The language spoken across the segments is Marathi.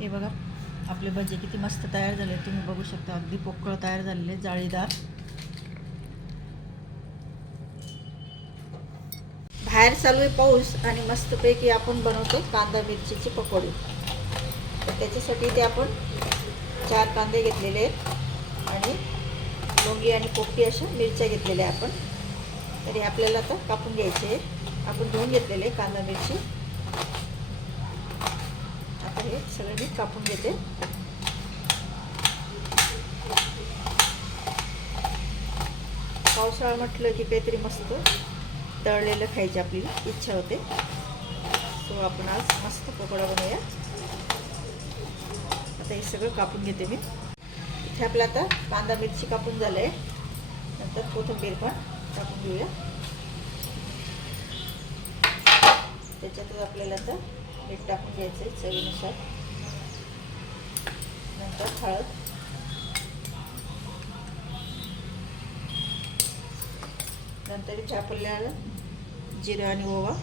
हे बघा आपले भजे किती मस्त तयार झाले तुम्ही बघू शकता अगदी पोकळ तयार झालेले जाळीदार. बाहेर चालू आहे पाऊस आणि मस्तपैकी आपण बनवतो कांदा मिरचीची पकोडी. तर त्याच्यासाठी ते आपण चार कांदे घेतलेले आहेत आणि लोंगी आणि पोपटी अशा मिरच्या घेतलेल्या आपण. तरी आपल्याला आता कापून घ्यायचे आपण धुवून घेतलेले कांदा मिरची. हे सगळं मी कापून घेते. पावसाळा म्हटलं की काहीतरी मस्त तळलेलं खायची आपली इच्छा होते. सो आपण आज मस्त पकोडा बनवूया. आता हे सगळं कापून घेते मी. इथे आपलं आता कांदा मिरची कापून झालं आहे नंतर कोथिंबीर पण टाकून घेऊया. त्याच्यातच आपल्याला आता मीठ टाकून घ्यायचं आहे चवीनुसार. नंतर हळद. नंतर इथे आपल्याला जिरं आणि ओवा.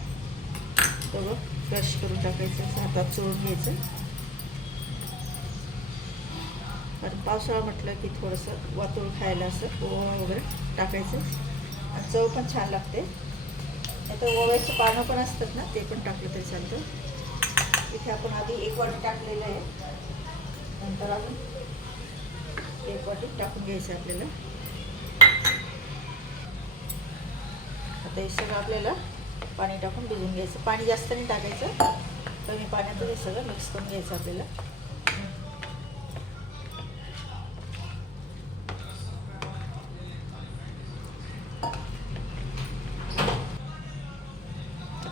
सगळं क्रश करून टाकायचं. हातात चोळून घ्यायचं. कारण पावसाळा म्हटलं की थोडंसं वातूळ खायला असं ओवा वगैरे टाकायचं. आणि चव पण छान लागते. आता ओव्याची पानं पण असतात ना ते पण टाकलं तरी चालतं. इथे आपण आधी एक वाटी टाकलेलं आहे. नंतर अजून एक वाटी टाकून घ्यायचं आपल्याला. आता हे सगळं आपल्याला पाणी टाकून भिजून घ्यायचं. पाणी जास्त नाही टाकायचं. कमी पाण्यात हे सगळं मिक्स करून घ्यायचं आपल्याला.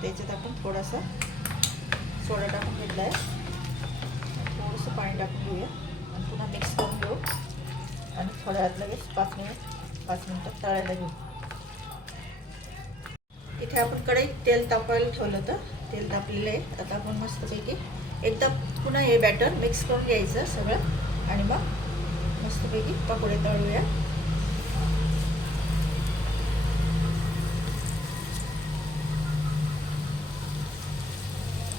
त्याच्यात आपण थोडासा सोडा टाकून घेतला आहे थोडंसं पाणी टाकून घेऊया. आणि पुन्हा मिक्स करून घेऊ. आणि थोड्या वेळात लगेच पाच मिनिट पाच मिनटं तळायला घेऊ. इथे आपण कढई तेल तापायला ठेवलं होतं. तेल तापलेलं आहे. आता आपण मस्तपैकी एकदा पुन्हा हे बॅटर मिक्स करून घ्यायचं सगळं. आणि मग मस्तपैकी पकोडे तळूया.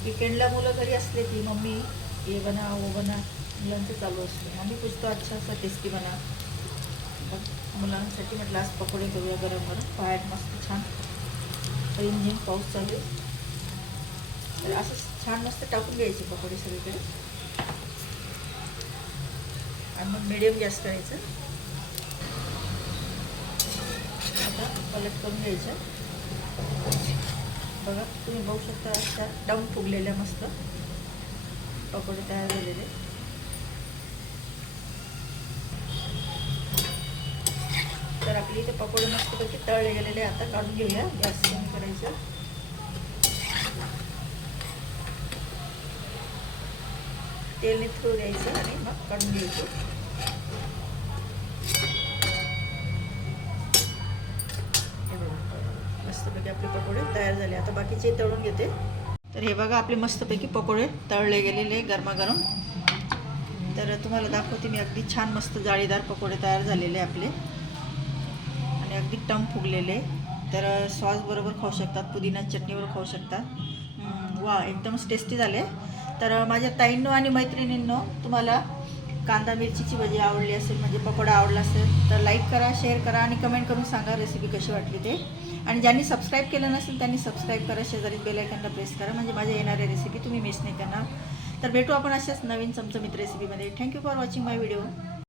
विकेंडला मुलं घरी असले की मम्मी ये बना वो बना. मुलांचं चालू असतं. मम्मी कुछ तो अच्छा असा टेस्टी बना. मुलांसाठी म्हटलं आज पकोडे करूया गरम गरम. बाहेर मस्त छान रिमझिम पाऊस चालू तर असं छान मस्त टाकून घ्यायचे पकोडे सगळीकडे. आणि मग मिडियम गॅस करायचं. आता पलट करून घ्यायचं. बघा तुम्ही बघू शकता अशा डम फुगलेल्या मस्त पकोडे तयार झालेले. तर आपली इथे पकोडे मस्तपैकी तळले गेलेले आता काढून घेऊया. गॅस कमी करायचं. तेल निथळू द्यायचं आणि मग काढून घ्यायचं. मस्तपैकी आपले पकोडे तयार झाले. आता बाकीचे तळून घेते. तर हे बघा आपले मस्तपैकी पकोडे तळले गेलेले गरमागरम तर तुम्हाला दाखवते मी अगदी छान मस्त जाळीदार पकोडे तयार झालेले आपले. आणि अगदी टम फुगलेले. तर सॉस बरोबर खाऊ शकतात पुदिना चटणीवर खाऊ शकतात. वा एकदमच टेस्टी झाले. तर माझ्या ताईंनो आणि मैत्रिणींनो तुम्हाला कांदा मिरचीची भजी आवडली असेल म्हणजे पकोडा आवडला असेल तर लाईक करा शेअर करा आणि कमेंट करून सांगा रेसिपी कशी वाटली ते. आणि ज्यांनी सबस्क्राईब केलं नसेल त्यांनी सबस्क्राईब करा शेजारी बेलायकनला प्रेस करा म्हणजे माझ्या येणाऱ्या रेसिपी तुम्ही मिस नाही करणार. तर भेटू आपण अशाच नवीन चमचमीत रेसिपीमध्ये thank you for watching my video